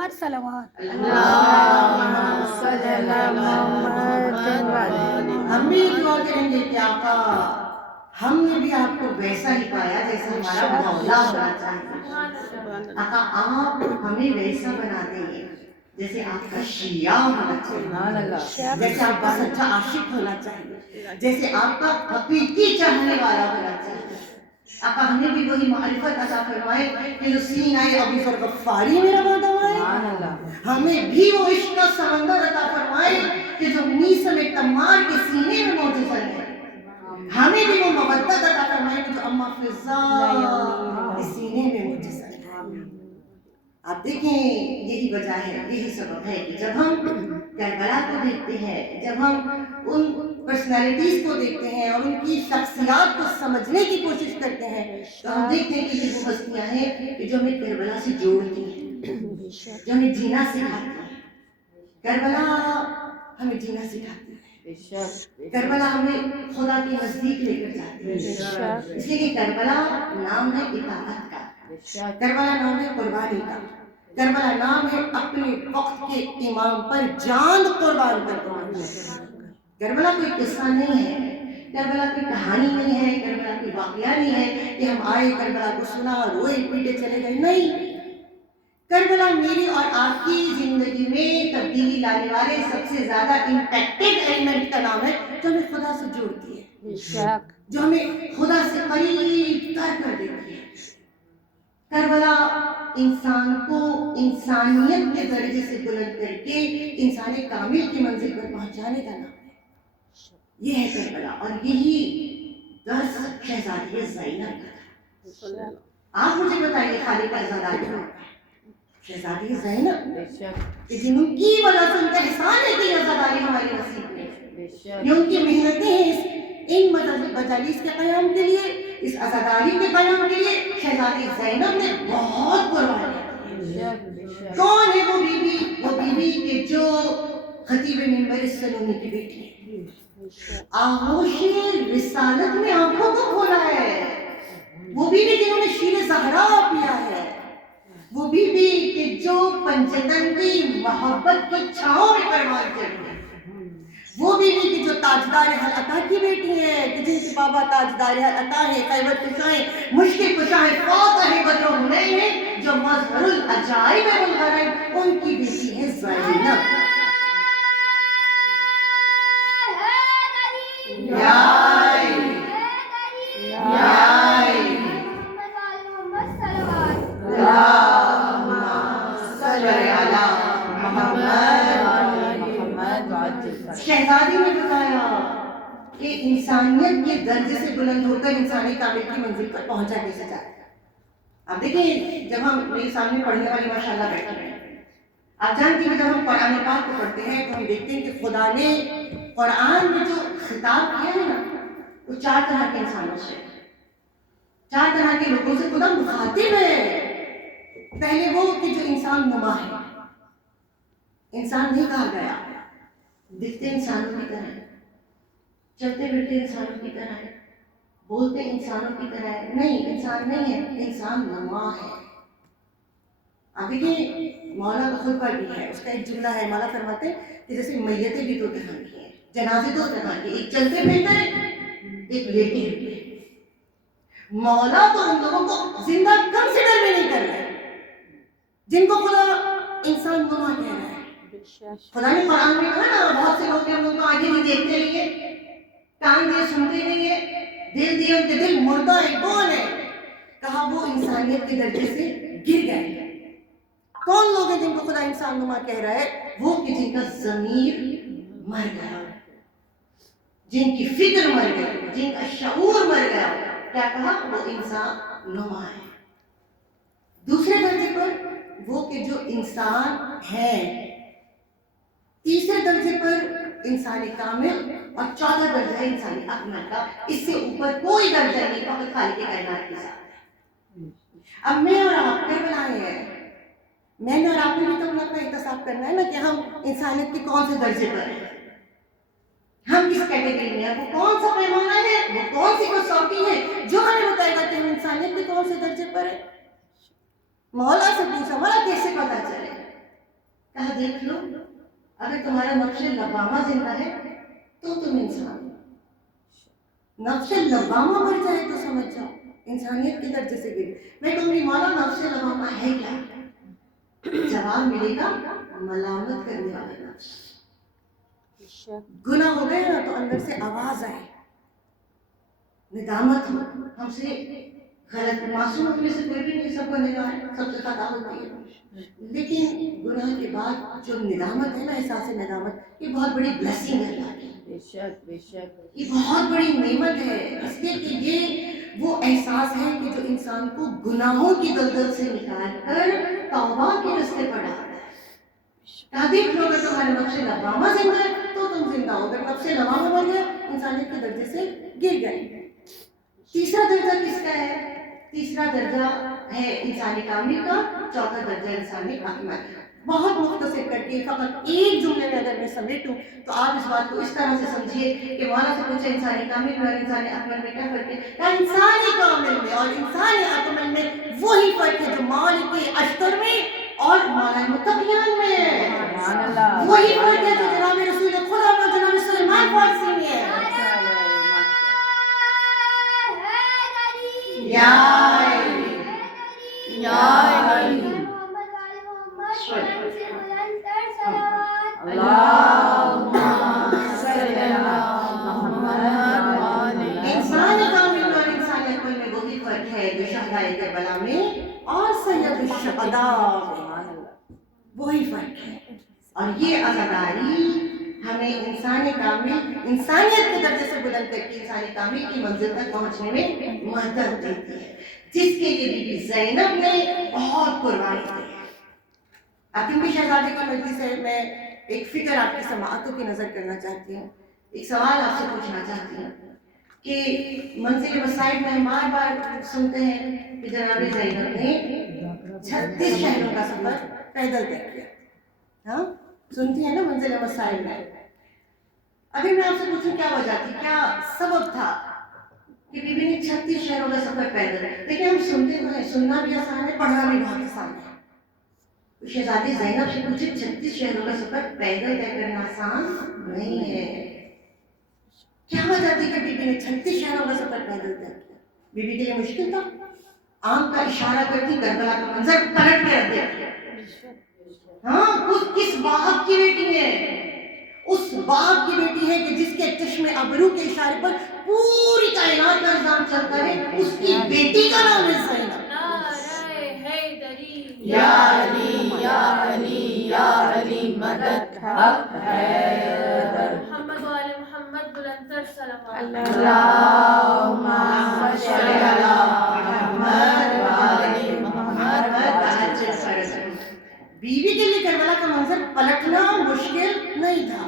محمد صلوات ہم بھی دعا کریں گے کہ آقا ہم نے بھی آپ کو ویسا ہی پایا جیسا ہمارا مولا ہونا چاہیے. آقا آپ ہمیں ویسا بنا دیں جیسے آپ کا شیعہ ہونا چاہیے, جیسے آپ کا سچا عاشق ہونا چاہیے, جیسے آپ کا حقیقی چاہنے والا ہونا چاہیے. آقا ہمیں بھی وہی معرفت عطا فرمائے کہ جو سینہ ابو ذر غفاری میں رواں دوائے. ہمیں بھی وہ عشق کا سمندر عطا فرمائے کہ جو میسم تمار کے سینے میں موجود ہے. ہمیں بھی وہ مودت عطا فرمائے کہ جو اما فضا کے سینے میں موجود ہے. آپ دیکھیں یہی وجہ ہے, یہی سبب ہے کہ جب ہم کربلا کو دیکھتے ہیں, جب ہم ان پرسنالٹیز کو دیکھتے ہیں اور ان کی شخصیات کو سمجھنے کی کوشش کرتے ہیں, تو ہم دیکھتے ہیں کہ یہ وہ ہستیاں ہیں کہ جو ہمیں کربلا سے جوڑتی ہیں, جو ہمیں جینا سکھاتی ہیں. کربلا ہمیں جینا سکھاتی ہے, کربلا ہمیں خدا کے نزدیک لے کر جاتی ہے. اس لیے کہ کربلا نام ہے اطاعت کا, کربلا نام ہے قربانی کا, کربلا نام ہے اپنے وقت کے امام پر جان قربان کر دینا. کربلا کوئی قصہ نہیں ہے, کربلا کوئی کہانی نہیں ہے, کربلا کوئی واقعہ نہیں ہے کہ ہم آئے کربلا کو سنا روئے پیٹے چلے گئے. نہیں, کربلا میری اور آپ کی زندگی میں تبدیلی لانے والے سب سے زیادہ امپیکٹڈ ایلیمنٹ کا نام ہے, جو ہمیں خدا سے جوڑتی ہے, جو ہمیں خدا سے قریب تر کر دیتی ہے. کربلا انسان کو انسانیت کے درجے سے بلند کر کے انسان کامل کی منزل پر پہنچانے کا نام ہے. یہ ہے کربلا, اور یہی درس شہزادی زینب کا تھا. آپ مجھے بتائیے خالق عزاداری کا شہزادی زینب کہ جن کی وجہ سے ان کا احسان ہے کہ عزاداری ہماری نصیب میں, یہ ان کی محنتیں ہیں ان مجالس کے قیام کے لیے, اس عزاداری کے قیام کے لیے شہزادی زینب نے بہت قربانی دی. کون ہے وہ بیوی کہ جو خطیب منبر سنونی کی بیٹی ہے, آغوش رسالت میں آنکھوں کو کھولا ہے, وہ بیوی جنہوں نے شیر زہرا پیا ہے, وہ بیوی کہ جو پنجتن کی محبت کی چھاؤں میں پروان چڑھی ہے, وہ بیوی کہ جو تاجدار حل عطا کی بیٹی ہے, کہ جن کے بابا تاجدار حل عطا ہے, خیبر کشائیں, مشکل کشائیں, فاتح بدر و حنین ہے, جو مظہر العجائب والغرائب, ان کی بیٹی ہے زینب. شہزادی نے بتایا کہ انسانیت کے درجے سے بلند ہو کر انسانی کامل کی منزل پر پہنچا کیسے جاتا ہے. آپ دیکھیں جب ہم میرے سامنے پڑھنے والی ماشاءاللہ بیٹھی ہیں, آپ جانتی ہیں جب ہم قرآن پاک کو پڑھتے ہیں تو ہم دیکھتے ہیں کہ خدا نے قرآن میں جو خطاب کیا ہے نا, وہ 4 طرح کے انسانوں سے, 4 طرح کے لوگوں سے خدا مخاطب ہے. پہلے وہ کہ جو انسان نما ہے, انسان نہیں کہا گیا, دکھتے انسانوں کی طرح ہے, چلتے پھرتے انسانوں کی طرح ہے, بولتے انسانوں کی طرح ہے. نہیں, انسان نہیں ہے, انسان نما ہے. آپ دیکھیں مولا کا خطبہ بھی ہے, اس کا ایک جملہ ہے, مولا فرماتے ہیں کہ جیسے میتیں بھی 2 طرح کی ہیں, جنازے 2 طرح کے, ایک چلتے پھرتے ایک لیٹے ہوئے. مولا تو ان لوگوں کو زندہ کنسیڈر بھی نہیں کر رہے جن کو خدا انسان نما کہہ رہا ہے. خدا نے قرآن میں کہا نا, بہت سے لوگ ہم لوگ کو آگے نہیں دیکھتے نہیں ہے, کان دیے سنتے نہیں ہے, دل دیے ان کے دل مردہ ہے, کون ہے؟ کہا وہ انسانیت کے درجے سے گر گئے. کون لوگ ہیں جن کو خدا انسان نما کہہ رہا ہے؟ وہ کہ جن کا ضمیر مر گیا, جن کی فکر مر گئی, جن کا شعور مر گیا. کیا کہا؟ وہ انسان نما ہے. دوسرے درجے پر وہ کہ جو انسان ہے. تیسرے درجے پر انسانی کامل, اور چوتھا درجہ ہے انسانی اکمل کا. اس سے اوپر کوئی درجہ نہیں, فقط خالق کائنات کے ساتھ ہے. اب میں اور آپ کربلا ہیں, میں نے اور آپ نے بھی تو اپنا احتساب کرنا ہے نا کہ ہم انسانیت کے کون سے درجے پر ہیں, ہم کس کیٹیگری میں ہیں, وہ کون سا پیمانہ ہے, وہ کون سی کسوٹی ہے جو ہمیں بتائے گا کہ ہم انسانیت کے کون سے درجے پر ہیں. مولا سے پوچھا, مولا کیسے پتا چلے؟ کہا دیکھ لو اگر تمہارا نفس لوامہ زندہ ہے تو تم انسان ہو، نفس لوامہ مر جائے تو سمجھ جاؤ انسانیت کے درجے سے گری۔ میں کہوں گی مولا نفس لوامہ ہے کیا؟ جواب ملے گا ملامت کرنے والا نفس۔ گناہ ہو گئے نا تو اندر سے آواز آئے، ندامت ہو، ہم سے غلط، معصوم اپنے سے کوئی بھی نہیں، سب بنے گا ہے، سب سے خطا ہوتی ہے، لیکن گناہ کے بعد جو ندامت ہے نا، احساس ندامت، یہ بہت بڑی بلیسنگ ہے اللہ کی، بے شک بے شک، یہ بہت بڑی نعمت ہے، اس لیے کہ یہ وہ احساس ہے کہ جو انسان کو گناہوں کی دلدل سے نکال کر توبہ کے رستے پر ڈالتا ہے۔ کہا دیکھ لو اگر تمہارے نفس لوامہ زندہ ہے تو تم زندہ ہو، اگر نفس لوامہ مر گیا انسانیت کے درجے سے گر گئے۔ تیسرا درجہ کس کا ہے؟ تیسرا درجہ ہے انسانی کامل کا، چوتھا درجہ انسانی اکمل۔ بہت مختصر کر کے فقط ایک جملے میں اگر میں سمیٹوں تو آپ اس بات کو اس طرح سے سمجھیے کہ مولا سے پوچھا انسانی کامل میں اور انسانی اکمل میں کیا فرق ہے؟ کہا انسانی کامل میں اور انسانی اکمل میں وہی فرق ہے جو مالک اشتر میں اور مولا متقیان میں، وہی فرق ہے جو جناب رسول خدا اور جناب سلیمان فارسی میں ہے۔ یا انسان کامل اور انسان اکمل میں وہی فرق ہے جو شہدائے کربلا میں اور سید الشہداء میں، وہی فرق ہے۔ اور یہ عزاداری ہمیں انسان کامل، انسانیت کے درجے سے بلند کر کے انسان کامل کی منزل تک پہنچنے میں مدد دیتی ہے، جس کے لیے بی بی زینب نے بہت قربانی دی ہے۔ حاتم بن شہزادے کا مجلس ہے، میں ایک فکر آپ کی سماعتوں کی نظر کرنا چاہتی ہوں، ایک سوال آپ سے پوچھنا چاہتی ہوں کہ منزل مسائب میں ہم بار بار سنتے ہیں کہ جناب زینب نے 36 شہروں کا سفر پیدل طے کیا، ہاں سنتی ہیں نا منزل مسائب میں۔ ابھی میں آپ سے پوچھوں کیا وجہ تھی، کیا سبب تھا کہ بی بی نے 36 شہروں کا سفر پیدل؟ لیکن ہم سنتے تو ہیں، سننا بھی آسان ہے، پڑھنا بھی بہت آسان ہے۔ شہزادی زینب سے پوچھے 36 شہروں کا سفر پیدل طے کرنا آسان نہیں ہے، کیا وجہ تھی کہ بی بی نے 36 شہروں کا سفر پیدل طے کیا؟ بی بی کے لیے مشکل تھا، آنکھ کا اشارہ کرتی کربلا کا منظر پلٹ کے رکھ دیتی، ہاں کس باپ کی بیٹی ہے؟ اس باپ کی بیٹی ہے کہ جس کے چشم ابرو کے اشارے پر پوری کائنات کا نظام چلتا ہے، اس کی بیٹی کا نام ہے زینب۔ یا علی یا علی یا علی مدد حق ہے، محمد و آل محمد بلندتر صلوات۔ اللہم صلی علی محمد و آل محمد وعجل فرجہم۔ بیوی کے لیے کربلا کا منظر پلٹنا مشکل نہیں تھا،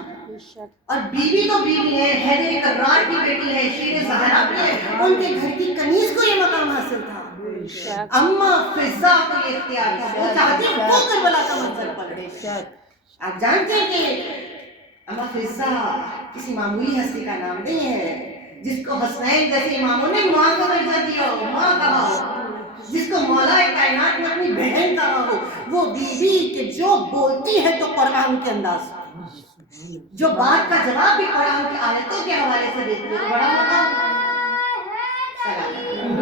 اور بیوی تو بیوی ہے، حیدر کرار کی بیٹی ہے، شیر زہرا کی ہے، ان کے گھر کی کنیز کو یہ مقام حاصل تھا۔ اما فضا کو یہ اختیار تھا، وہ چاہتی وہ کربلا کا منظر پلٹے۔ آپ جانتے ہیں کہ اما فضا کسی معمولی ہستی کا نام نہیں ہے، جس کو حسنین جیسے اماموں نے ماں کا درجہ دیا ہو، ماں کہا ہو، جس کو مولا کائنات نے اپنی بہن کہا ہو، وہ بیوی کہ جو بولتی ہے تو قرآن کے انداز میں، جو بات کا جواب بھی قرآن کی آیتوں کے حوالے سے دیتی ہے، بڑا مقام۔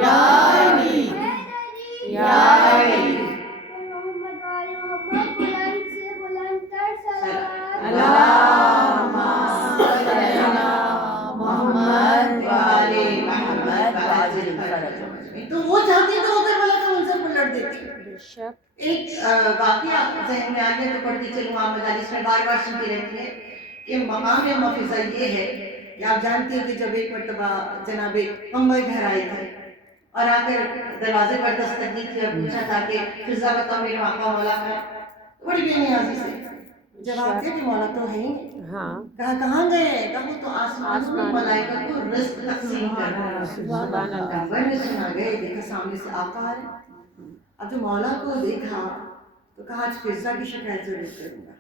یا علی یا علی اللہم صلی علی محمد و آل محمد وعجل فرجہم۔ تو وہ چاہتی تو وہ کربلا کا منظر پلٹ دیتی۔ ایک واقعہ ذہن میں آ گیا تو پڑھتی چلوں، آپ مجالس میں بار بار سنتی رہتی ہے کہ مقام اما فضا یہ ہے کہ آپ جانتی ہیں کہ جب ایک مرتبہ جناب قمر گھر آئے تھے اور آ کر دروازے پر دستک دی تھی اور پوچھا تھا کہ فضا بتاؤ میرے آقا مولا ہے، بڑی بے نیازی سے جواب دیا کہ مولا تو ہے ہی۔ کہا کہاں گئے؟ کہا وہ تو آسمان میں ملائکہ کو رزق تقسیم کر رہے ہیں۔ پیغمبر نے سنا گئے، دیکھا سامنے سے آقا آ رہے، اب جو مولا کو دیکھا تو کہا آج فضا کی شکایت ضرور کروں گا۔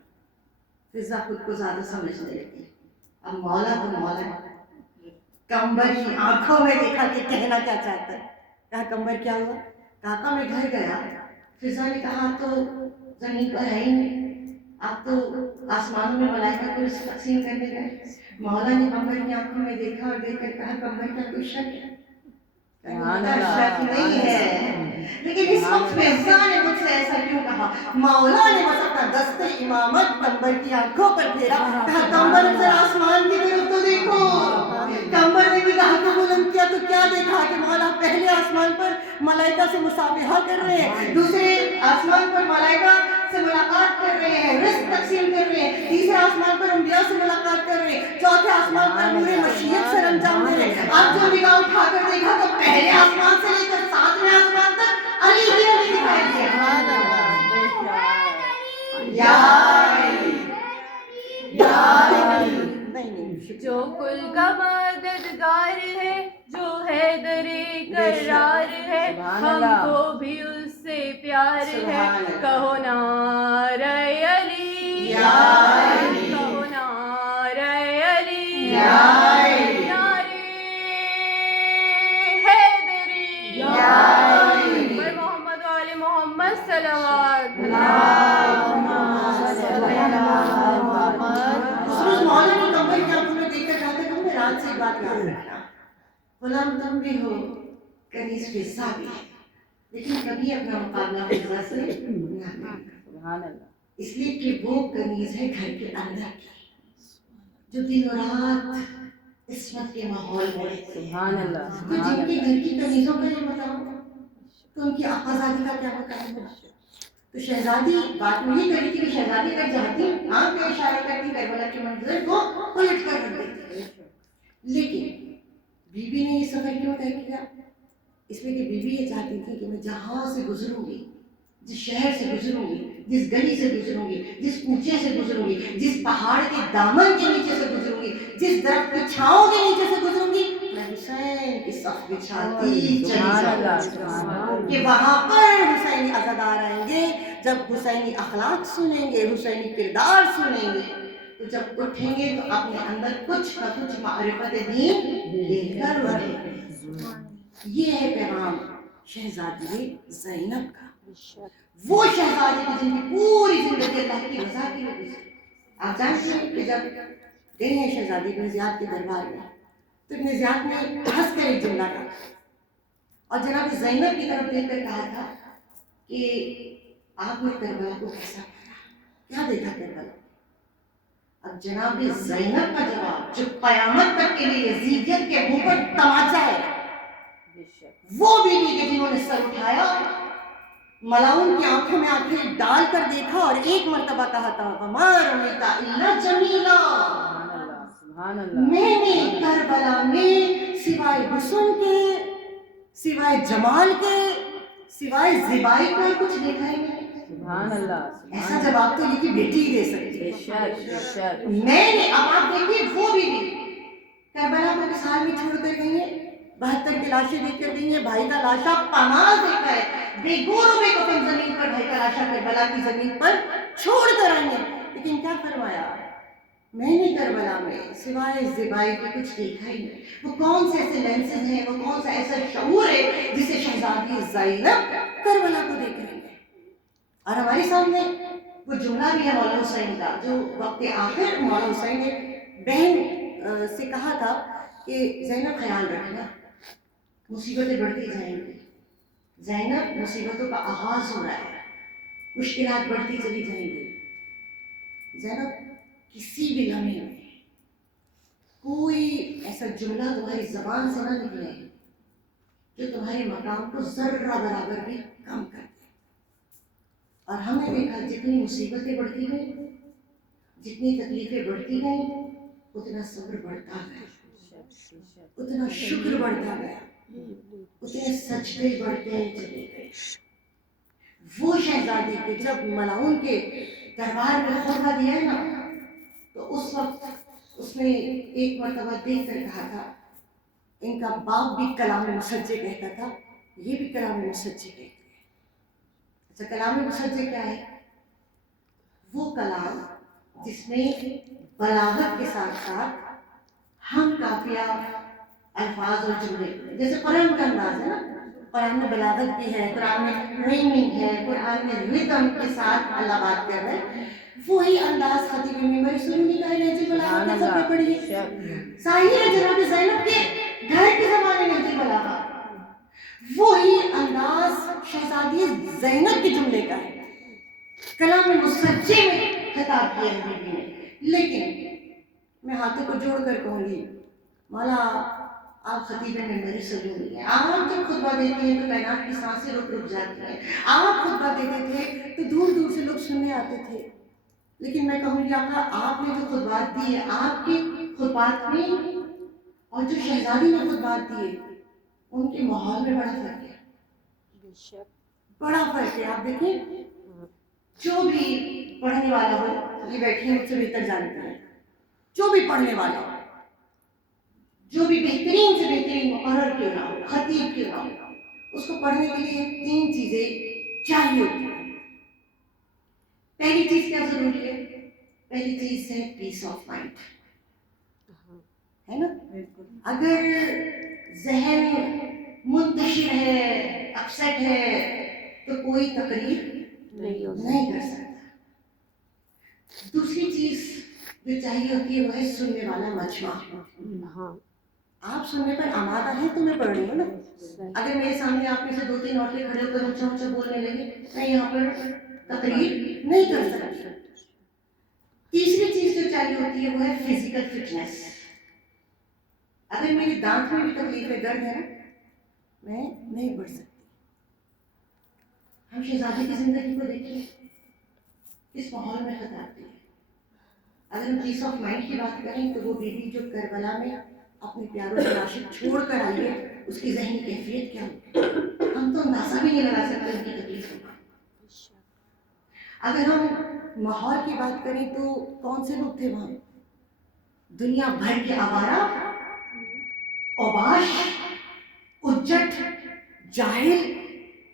فضا خود کو زیادہ سمجھنے لگی، اب مولا تو مولا ہے، کمبر کی آنکھوں میں دیکھا کہ کہنا کیا چاہتا ہے۔ کہا کمبر کیا ہوا؟ کہا میں گھر گیا، فضا نے کہا تو زمین پر ہے ہی نہیں، آپ تو آسمانوں میں ملائکہ کو رزق تقسیم کرنے گئے، مولا نے قمر کی آنکھوں میں دیکھا اور دیکھ کر کہا قمر کا کوئی شک ہے؟ شک نہیں ہے، لیکن اس وقت فیضا نے مجھ سے ایسا کیوں کہا؟ مولا نے بس اپنا دست امامت قمر کی آنکھوں پر پھیرا، کہا قمر ذرا آسمان کی طرف تو دیکھو۔ قمر نے بھی کہا تو بلند کیا تو کیا دیکھا کہ مولا پہلے آسمان پر ملائکہ سے مصافحہ کر رہے ہیں، دوسرے آسمان پر ملائکہ سے ملاقات کر رہے ہیں، رزق تقسیم کر رہے ہیں، تیسرے آسمان پر انبیاء سے ملاقات کر رہے ہیں، چوتھے آسمان پر نور مشیت سر انجام دے رہے ہیں۔ اب جو نگاہ اٹھا کر دیکھا تو پہلے آسمان سے لے کر ساتویں آسمان تک علی ہی علی دکھائی دیا۔ جو کل کا مددگار ہے، جو ہے در قرار ہے، ہم کو بھی اس سے پیار ہے، کہو نعرہ علی، کہو نعرہ علی، نعرہ حیدری، پر محمد و آل محمد صلوات۔ مولا نے قمر کی آنکھوں میں دیکھ کر کہا تھا کہ رات سے ایک بات یاد رکھنا، غلام تم بھی ہو، کنیز فضا بھی ہے، لیکن کبھی اپنا مقابلہ فضا سے نہ کرنا، اس لیے کہ وہ کنیز ہے گھر کے اندر کی، جو دن و رات عصمت کے ماحول میں رہتی ہے۔ تو جن کے گھر کی کنیزوں کا یہ مقام تو ان کی آقازادی کا کیا مقام ہے؟ تو شہزادی بات نہیں کری تھی کہ شہزادی اگر چاہتی آنکھ کا اشارہ کرتی کربلا کے منظر کو الٹ کر رکھ دیتی، لیکن بی بی نے یہ سفر کیوں طے کیا؟ اس لیے کہ بی بی یہ چاہتی تھی کہ میں جہاں سے گزروں گی، جس شہر سے گزروں گی، جس گلی سے گزروں گی، جس کوچے سے گزروں گی، جس پہاڑ کے دامن کے نیچے سے گزروں گی، جس درخت کی چھاؤں کے نیچے سے گزروں گی، میں حسین کی صف بچھاتی چلی جاؤں کہ وہاں پر حسینی عزادار آئیں گے، جب حسینی اخلاق سنیں گے، حسینی کردار سنیں گے، تو جب اٹھیں گے تو اپنے اندر کچھ نہ کچھ معرفت دین لے کر اٹھیں گے۔ یہ ہے پیغام شہزادی زینب کا، وہ شہزادی کی جن کی پوری زندگی اللہ کی رضا کے لیے گزری۔ آپ جانتے ہیں کہ جب گئی ہیں شہزادی ابن زیاد کے دربار میں تو ابن زیاد نے ہنس کر ایک جملہ کہا اور جناب زینب کی طرف دیکھ کر کہا تھا کہ آپ نے کربلا کو کیسا پایا، کیا دیکھا کربلا؟ اب جناب زینب کا جواب جو قیامت تک کے لیے یزیدیت کے منہ پر تماچا ہے، وہ بیوی کے جنہوں نے سر اٹھایا، ملاؤن کی آنکھوں میں آنکھیں ڈال کر دیکھا اور ایک مرتبہ کہا تھا وَمَا رَمَيْتَ إِلَّا جَمِيلًا، میں نے کربلا میں سوائے حسن کے، سوائے جمال کے، سوائے زیبائی کوئی کچھ دیکھا ہی نہیں۔ ایسا جواب تو یہ کی بیٹی ہی دے سکتی ہے۔ میں نے، اب آپ دیکھیے وہ بیوی کربلا کو کس حال میں چھوڑ کر گئی ہیں، 72 کی لاشیں دیکھ کر گئی ہیں، بھائی کا لاشا پامال دیکھا ہے، بے گور و بے کفن زمین پر بھائی کا لاشا کربلا کی زمین پر چھوڑ کر آئی ہیں، لیکن کیا فرمایا؟ میں نے کربلا میں سوائے زیبائی کے کچھ دیکھا ہی نہیں۔ وہ کون سے ایسے لینسز ہیں، وہ کون سا ایسا شعور ہے جسے شہزادی زینب کربلا کو دیکھ رہی ہے؟ اور ہمارے سامنے وہ جملہ بھی ہے مولا حسین کا، جو وقت آخر مولا حسین نے بہن سے کہا تھا کہ زینب خیال رکھنا، مصیبتیں بڑھتی جائیں گی، زینب مصیبتوں کا آغاز ہو رہا ہے، مشکلات بڑھتی چلی جائیں گی، زینب کسی بھی لمحے میں کوئی ایسا جملہ تمہاری زبان سے نہ نکلے جو تمہارے مقام کو ذرہ برابر بھی کم کر دے۔ اور ہم نے دیکھا جتنی مصیبتیں بڑھتی گئیں، جتنی تکلیفیں بڑھتی گئیں، اتنا صبر بڑھتا گیا، اتنا شکر بڑھتا گیا، اتنے سجدے بڑھتے چلے گئے۔ وہ شہزادی کے جب ملاؤن کے دربار میں خطبہ دیا ہے نا، تو اس وقت اس نے ایک مرتبہ دیکھ کر کہا تھا، ان کا باپ بھی کلام مسجع کہتا تھا، یہ بھی کلام مسجع کہتے ہیں۔ اچھا، کلام مسجع کیا ہے؟ وہ کلام جس میں بلاغت کے ساتھ ساتھ ہم قافیہ الفاظ اور جملے، جیسے قرآن کا انداز ہے نا، قرآن میں بلاغت بھی ہے، قرآن میں ریمنگ ہے، قرآن میں ردم کے ساتھ اللہ بات کر رہے ہیں. وہی انداز خطیب ممبر سنی کا نہج بلاغت کا سب پہ پڑھیے. ظاہر جناب زینب کے گھر کے زمانے میں نہج بلاغت، وہی انداز شہزادی زینب کے جملے کا ہے. کلام مسجع میں خطاب کیا ہے بیوی نے. لیکن میں ہاتھوں کو جوڑ کر کہوں گی مولا آپ خطیب ممبری سجونی ہیں. آپ جب خطبہ دیتے ہیں تو کائنات کی سانسیں رک رک جاتی ہیں. آپ خطبہ دیتے تھے تو دور دور سے لوگ سننے آتے تھے. لیکن میں کہوں گی آقا آپ نے جو خطبات دی ہے، آپ کے خطبات میں اور جو شہزادی نے خطبات دیے ان کے ماحول میں بڑا فرق ہے، بڑا فرق ہے. آپ دیکھیں جو بھی پڑھنے والا ہو، یہ بیٹھے مجھ سے بہتر جانتے ہیں، جو بھی پڑھنے والا ہو، جو بھی بہترین سے بہترین مقرر کیوں نہ ہو، خطیب کیوں نہ ہو، اس کو پڑھنے کے لیے 3 چیزیں چاہیے ہوتی ہیں. پہلی چیز کیا ضروری ہے؟ پہلی چیز ہے پیس آف مائنڈ، ہے نا. اگر ذہن منتشر ہے، اپسیٹ ہے، تو کوئی تقریر نہیں کر سکتا. دوسری چیز جو چاہیے ہوتی ہے وہ ہے سننے والا مجمع. آپ سننے پر آمادہ ہیں تو میں پڑھ رہی ہوں نا. اگر میرے سامنے آپ میں سے 2-3 عورتیں کھڑے ہو کر اونچا اونچا بولنے لگے، میں یہاں پر تقریر نہیں کر سکتی. تیسری چیز جو چاہیے ہوتی ہے وہ ہے فزیکل فٹنس. اگر میری دانت میں بھی تکلیف ہے، درد ہے نا، میں نہیں پڑھ سکتی. ہم شہزادی کی زندگی کو دیکھیں اس ماحول میں خطاب دی ہے. اگر ہم پیس آف مائنڈ کی بات کریں تو وہ بیوی جو کربلا میں اپنے پیاروں کے عاشق چھوڑ کر آئی ہے، اس کی ذہنی کیفیت کیا ہوگی ہم تو اندازہ بھی نہیں لگا سکتے ان کی تکلیف ہوگا. اگر ہم ماحول کی بات کریں تو کون سے لوگ تھے وہاں؟ دنیا بھر کے آوارہ، اوباش، اجٹ، جاہل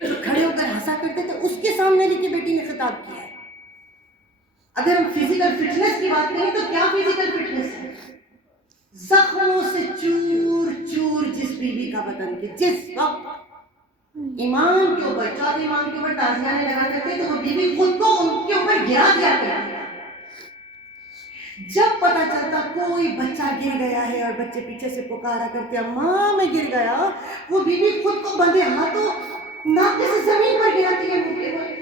جو کھڑے ہو کر ہنسا کرتے تھے، اس کے سامنے کی بیٹی نے خطاب کیا ہے. اگر ہم فزیکل فٹنس کی بات کریں تو کیا فزیکل فٹنس ہے؟ زخموں سے چور چور جس بیوی کا بدن کے جس وقت امام کے اوپر، چوتھے امام کے اوپر تازیانے لگا کرتے تو وہ بیوی خود کو ان کے اوپر گرا دیا کرتی. جب پتا چلتا کوئی بچہ گر گیا ہے اور بچے پیچھے سے پکارا کرتے اماں میں گر گیا، وہ بیوی خود کو بندے ہاتھوں ناکے سے زمین پر گراتی ہے.